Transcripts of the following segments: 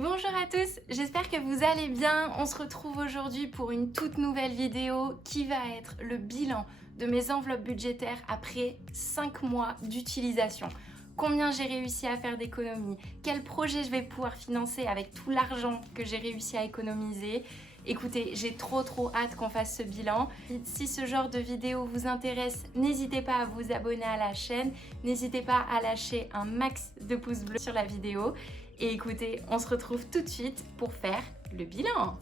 Bonjour à tous, j'espère que vous allez bien. On se retrouve aujourd'hui pour une toute nouvelle vidéo qui va être le bilan de mes enveloppes budgétaires après 5 mois d'utilisation. Combien j'ai réussi à faire d'économies, quel projet je vais pouvoir financer avec tout l'argent que j'ai réussi à économiser. Écoutez, j'ai trop hâte qu'on fasse ce bilan. Si ce genre de vidéo vous intéresse, n'hésitez pas à vous abonner à la chaîne, n'hésitez pas à lâcher un max de pouces bleus sur la vidéo. Et écoutez, on se retrouve tout de suite pour faire le bilan.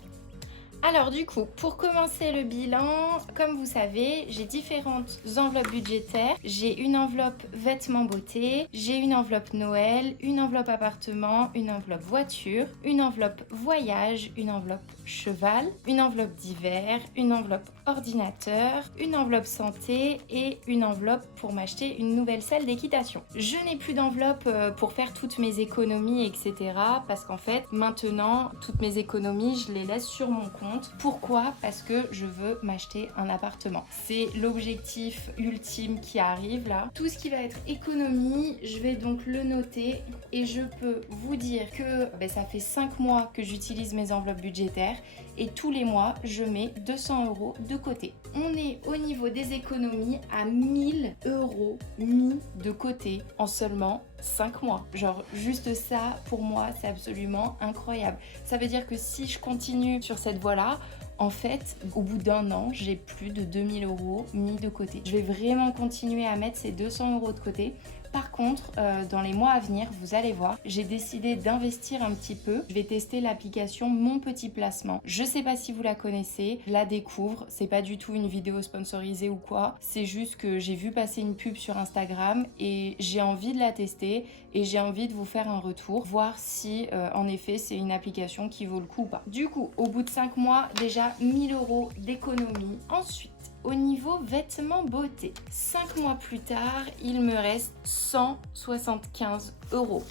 Alors du coup, pour commencer le bilan, comme vous savez, j'ai différentes enveloppes budgétaires. J'ai une enveloppe vêtements beauté, j'ai une enveloppe Noël, une enveloppe appartement, une enveloppe voiture, une enveloppe voyage, une enveloppe cheval, une enveloppe d'hiver, une enveloppe ordinateur, une enveloppe santé et une enveloppe pour m'acheter une nouvelle salle d'équitation. Je n'ai plus d'enveloppe pour faire toutes mes économies, etc. parce qu'en fait, maintenant, toutes mes économies, je les laisse sur mon compte. Pourquoi? Parce que je veux m'acheter un appartement. C'est l'objectif ultime qui arrive là. Tout ce qui va être économie, je vais donc le noter et je peux vous dire que ça fait 5 mois que j'utilise mes enveloppes budgétaires et tous les mois, je mets 200 € de côté. On est au niveau des économies à 1000 € mis de côté en seulement 5 mois. Genre juste ça, pour moi, c'est absolument incroyable. Ça veut dire que si je continue sur cette voie-là, en fait, au bout d'un an, j'ai plus de 2000 € mis de côté. Je vais vraiment continuer à mettre ces 200 € de côté. Par contre, dans les mois à venir, vous allez voir, j'ai décidé d'investir un petit peu. Je vais tester l'application Mon Petit Placement. Je sais pas si vous la connaissez, je la découvre. C'est pas du tout une vidéo sponsorisée ou quoi. C'est juste que j'ai vu passer une pub sur Instagram et j'ai envie de la tester et j'ai envie de vous faire un retour, voir si en effet c'est une application qui vaut le coup ou pas. Du coup, au bout de 5 mois, déjà 1000 € d'économie. Ensuite, au niveau vêtements beauté, 5 mois plus tard, il me reste 175 €.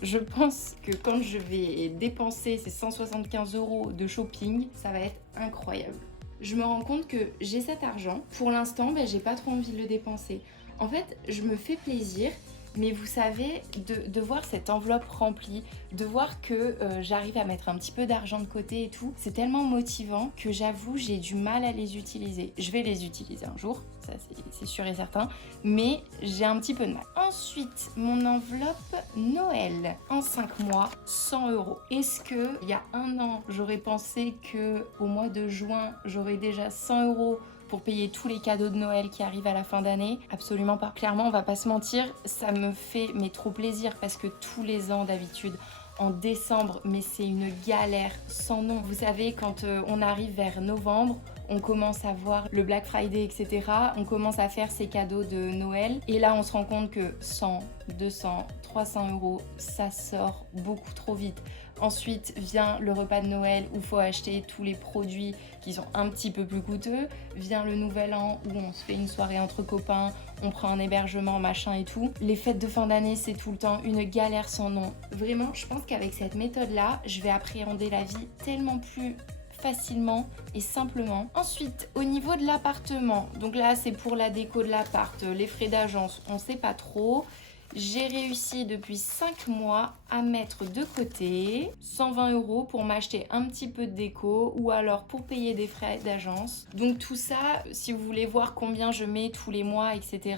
Je pense que quand je vais dépenser ces 175 € de shopping, ça va être incroyable. Je me rends compte que j'ai cet argent. Pour l'instant, j'ai pas trop envie de le dépenser. En fait, je me fais plaisir. Mais vous savez, de voir cette enveloppe remplie, de voir que j'arrive à mettre un petit peu d'argent de côté et tout, c'est tellement motivant que j'avoue, j'ai du mal à les utiliser. Je vais les utiliser un jour, ça c'est sûr et certain, mais j'ai un petit peu de mal. Ensuite, mon enveloppe Noël, en 5 mois, 100 €. Est-ce que il y a un an, j'aurais pensé que au mois de juin, j'aurais déjà 100 € pour payer tous les cadeaux de Noël qui arrivent à la fin d'année? Absolument pas. Clairement, on va pas se mentir, ça me fait trop plaisir parce que tous les ans d'habitude, en décembre, mais c'est une galère sans nom. Vous savez, quand on arrive vers novembre, on commence à voir le Black Friday, etc. On commence à faire ses cadeaux de Noël. Et là, on se rend compte que 100, 200, 300 €, ça sort beaucoup trop vite. Ensuite vient le repas de Noël où il faut acheter tous les produits qui sont un petit peu plus coûteux. Vient le nouvel an où on se fait une soirée entre copains, on prend un hébergement, machin et tout. Les fêtes de fin d'année, c'est tout le temps une galère sans nom. Vraiment, je pense qu'avec cette méthode-là, je vais appréhender la vie tellement plus facilement et simplement. Ensuite, au niveau de l'appartement, donc là c'est pour la déco de l'appart, les frais d'agence, on sait pas trop. J'ai réussi depuis 5 mois à mettre de côté 120 € pour m'acheter un petit peu de déco ou alors pour payer des frais d'agence. Donc tout ça, si vous voulez voir combien je mets tous les mois, etc.,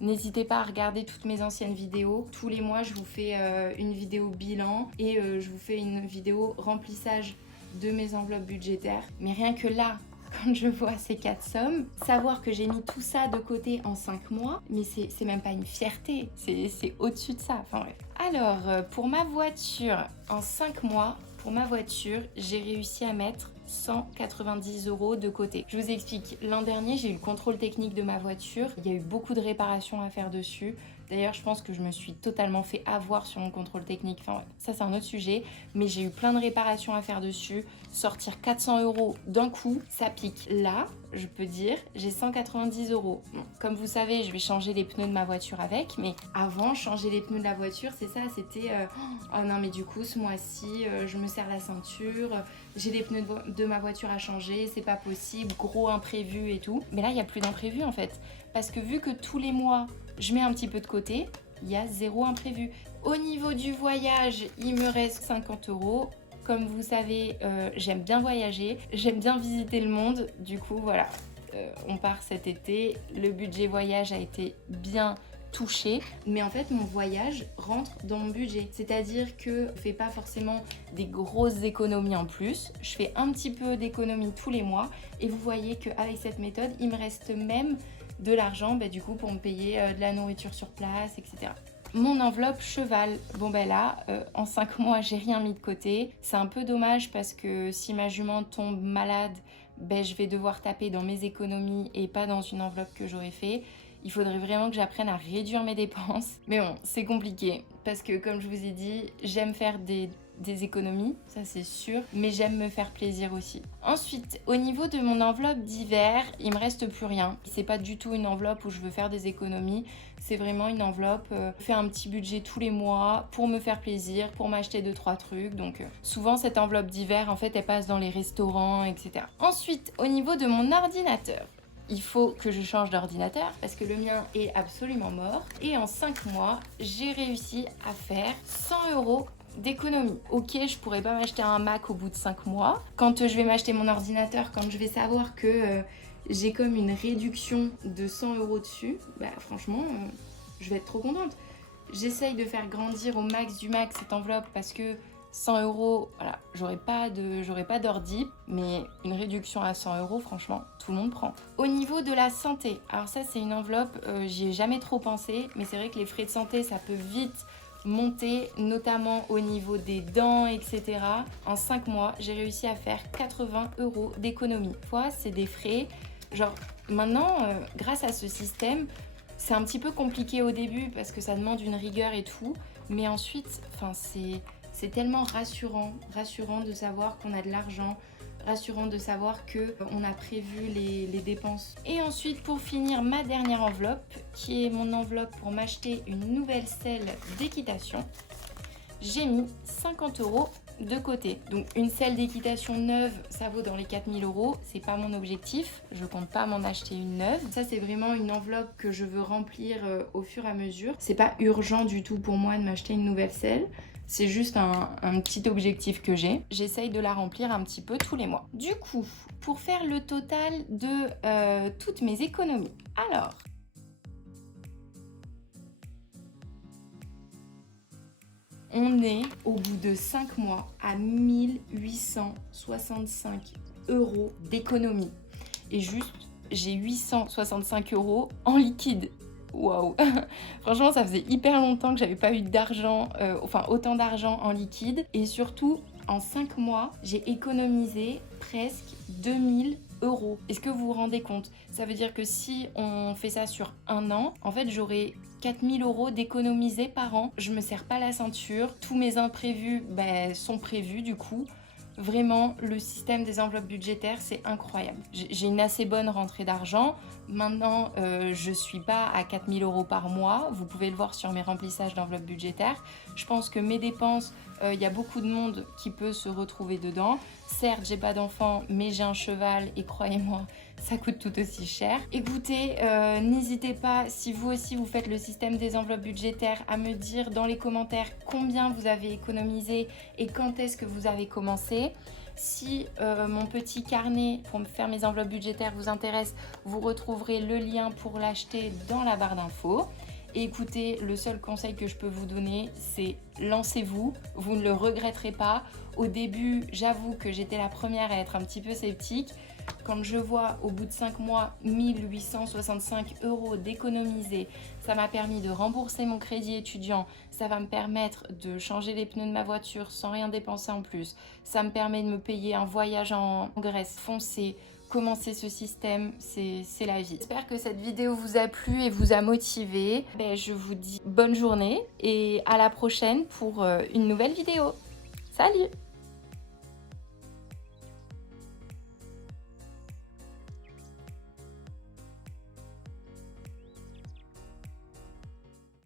n'hésitez pas à regarder toutes mes anciennes vidéos. Tous les mois, je vous fais une vidéo bilan et je vous fais une vidéo remplissage de mes enveloppes budgétaires. Mais rien que là, quand je vois ces 4 sommes, savoir que j'ai mis tout ça de côté en 5 mois, mais c'est même pas une fierté, c'est au-dessus de ça. Enfin bref. Alors, pour ma voiture, en 5 mois, pour ma voiture, j'ai réussi à mettre 190 € de côté. Je vous explique, l'an dernier, j'ai eu le contrôle technique de ma voiture. Il y a eu beaucoup de réparations à faire dessus. D'ailleurs, je pense que je me suis totalement fait avoir sur mon contrôle technique. Enfin, ça, c'est un autre sujet. Mais j'ai eu plein de réparations à faire dessus. Sortir 400 € d'un coup, ça pique. Là, je peux dire, j'ai 190 €. Bon, comme vous savez, je vais changer les pneus de ma voiture avec. Mais avant, changer les pneus de la voiture, c'est ça, c'était... oh non, mais du coup, ce mois-ci, je me serre la ceinture. J'ai les pneus de ma voiture à changer. C'est pas possible. Gros imprévu et tout. Mais là, il n'y a plus d'imprévu, en fait. Parce que vu que tous les mois, je mets un petit peu de côté, il y a zéro imprévu. Au niveau du voyage, il me reste 50 €. Comme vous savez, j'aime bien voyager, j'aime bien visiter le monde. Du coup, voilà, on part cet été. Le budget voyage a été bien touché, mais en fait mon voyage rentre dans mon budget, c'est-à-dire que je fais pas forcément des grosses économies en plus, je fais un petit peu d'économies tous les mois et vous voyez qu'avec cette méthode il me reste même de l'argent du coup pour me payer de la nourriture sur place, etc. Mon enveloppe cheval, bon là, en 5 mois j'ai rien mis de côté, c'est un peu dommage parce que si ma jument tombe malade, je vais devoir taper dans mes économies et pas dans une enveloppe que j'aurais fait. Il faudrait vraiment que j'apprenne à réduire mes dépenses. Mais bon, c'est compliqué parce que comme je vous ai dit, j'aime faire des économies, ça c'est sûr, mais j'aime me faire plaisir aussi. Ensuite, au niveau de mon enveloppe d'hiver, il me reste plus rien. C'est pas du tout une enveloppe où je veux faire des économies, c'est vraiment une enveloppe, je fais un petit budget tous les mois pour me faire plaisir, pour m'acheter 2-3 trucs. Donc souvent cette enveloppe d'hiver, en fait, elle passe dans les restaurants, etc. Ensuite, au niveau de mon ordinateur, il faut que je change d'ordinateur parce que le mien est absolument mort. Et en 5 mois, j'ai réussi à faire 100 € d'économie. Ok, je pourrais pas m'acheter un Mac au bout de 5 mois. Quand je vais m'acheter mon ordinateur, quand je vais savoir que j'ai comme une réduction de 100 € dessus, franchement, je vais être trop contente. J'essaye de faire grandir au max du max cette enveloppe parce que 100 €, voilà, j'aurais pas d'ordi, mais une réduction à 100 €, franchement, tout le monde prend. Au niveau de la santé, alors ça c'est une enveloppe, j'y ai jamais trop pensé, mais c'est vrai que les frais de santé, ça peut vite monter, notamment au niveau des dents, etc. En 5 mois, j'ai réussi à faire 80 € d'économie. Fois, c'est des frais. Genre, maintenant, grâce à ce système, c'est un petit peu compliqué au début parce que ça demande une rigueur et tout, mais ensuite, c'est tellement rassurant de savoir qu'on a de l'argent, rassurant de savoir qu'on a prévu les dépenses. Et ensuite, pour finir, ma dernière enveloppe, qui est mon enveloppe pour m'acheter une nouvelle selle d'équitation. J'ai mis 50 € de côté. Donc une selle d'équitation neuve, ça vaut dans les 4000 €. C'est pas mon objectif, je compte pas m'en acheter une neuve. Ça c'est vraiment une enveloppe que je veux remplir au fur et à mesure. C'est pas urgent du tout pour moi de m'acheter une nouvelle selle. C'est juste un petit objectif que j'ai. J'essaye de la remplir un petit peu tous les mois. Du coup, pour faire le total de toutes mes économies. Alors, on est au bout de 5 mois à 1865 € d'économie. Et juste, j'ai 865 € en liquide. Waouh. Franchement, ça faisait hyper longtemps que j'avais pas eu d'argent, autant d'argent en liquide. Et surtout, en 5 mois, j'ai économisé presque 2000 €. Est-ce que vous vous rendez compte? Ça veut dire que si on fait ça sur un an, en fait, j'aurai 4000 € d'économiser par an. Je me serre pas la ceinture. Tous mes imprévus sont prévus du coup. Vraiment, le système des enveloppes budgétaires, c'est incroyable. J'ai une assez bonne rentrée d'argent. Maintenant, je ne suis pas à 4000 € par mois. Vous pouvez le voir sur mes remplissages d'enveloppes budgétaires. Je pense que mes dépenses, il y a beaucoup de monde qui peut se retrouver dedans. Certes, j'ai pas d'enfant, mais j'ai un cheval et croyez-moi, ça coûte tout aussi cher. Écoutez, n'hésitez pas, si vous aussi vous faites le système des enveloppes budgétaires, à me dire dans les commentaires combien vous avez économisé et quand est-ce que vous avez commencé. Si mon petit carnet pour me faire mes enveloppes budgétaires vous intéresse, vous retrouverez le lien pour l'acheter dans la barre d'infos. Et écoutez, le seul conseil que je peux vous donner, c'est lancez-vous, vous ne le regretterez pas. Au début, j'avoue que j'étais la première à être un petit peu sceptique. Quand je vois au bout de 5 mois 1865 € d'économiser, ça m'a permis de rembourser mon crédit étudiant, ça va me permettre de changer les pneus de ma voiture sans rien dépenser en plus, ça me permet de me payer un voyage en Grèce, foncez, commencer ce système, c'est la vie. J'espère que cette vidéo vous a plu et vous a motivé. Je vous dis bonne journée et à la prochaine pour une nouvelle vidéo. Salut!